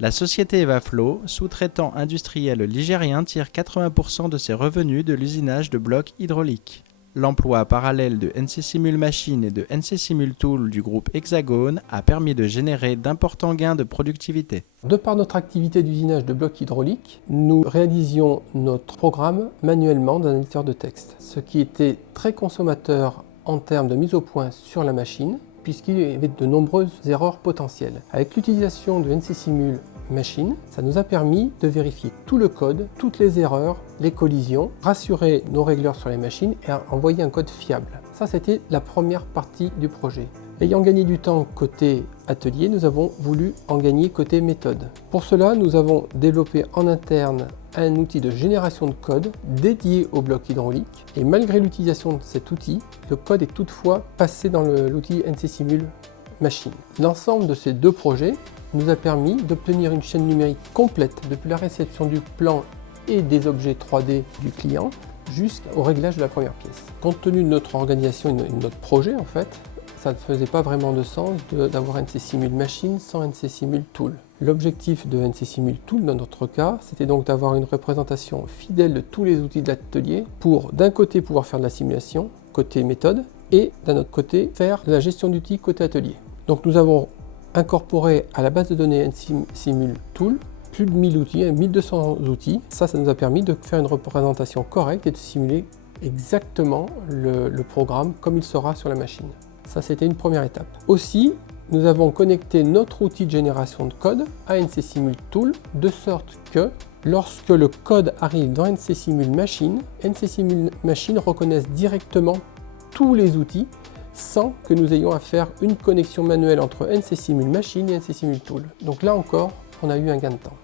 La société Evaflow, sous-traitant industriel ligérien, tire 80% de ses revenus de l'usinage de blocs hydrauliques. L'emploi parallèle de NC Simul Machine et de NC Simul Tool du groupe Hexagone a permis de générer d'importants gains de productivité. De par notre activité d'usinage de blocs hydrauliques, nous réalisions notre programme manuellement dans un éditeur de texte, ce qui était très consommateur en termes de mise au point sur la machine, puisqu'il y avait de nombreuses erreurs potentielles. Avec l'utilisation de NC Simul Machine, ça nous a permis de vérifier tout le code, toutes les erreurs, les collisions, rassurer nos régleurs sur les machines et envoyer un code fiable. Ça, c'était la première partie du projet. Ayant gagné du temps côté atelier, nous avons voulu en gagner côté méthode. Pour cela, nous avons développé en interne un outil de génération de code dédié au bloc hydraulique. Et malgré l'utilisation de cet outil, le code est toutefois passé dans l'outil NC Simul Machine. L'ensemble de ces deux projets nous a permis d'obtenir une chaîne numérique complète depuis la réception du plan et des objets 3D du client jusqu'au réglage de la première pièce. Compte tenu de notre organisation et de notre projet, en fait, ça ne faisait pas vraiment de sens d'avoir NC Simul Machine sans NC Simul Tool. L'objectif de NC Simul Tool, dans notre cas, c'était donc d'avoir une représentation fidèle de tous les outils de l'atelier pour, d'un côté, pouvoir faire de la simulation, côté méthode, et d'un autre côté, faire de la gestion d'outils côté atelier. Donc nous avons incorporé à la base de données NC Simul Tool plus de 1000 outils, 1200 outils. Ça nous a permis de faire une représentation correcte et de simuler exactement le programme comme il sera sur la machine. Ça, c'était une première étape. Aussi, nous avons connecté notre outil de génération de code à NC Simul Tool de sorte que lorsque le code arrive dans NC Simul Machine reconnaisse directement tous les outils sans que nous ayons à faire une connexion manuelle entre NC Simul Machine et NC Simul Tool. Donc là encore, on a eu un gain de temps.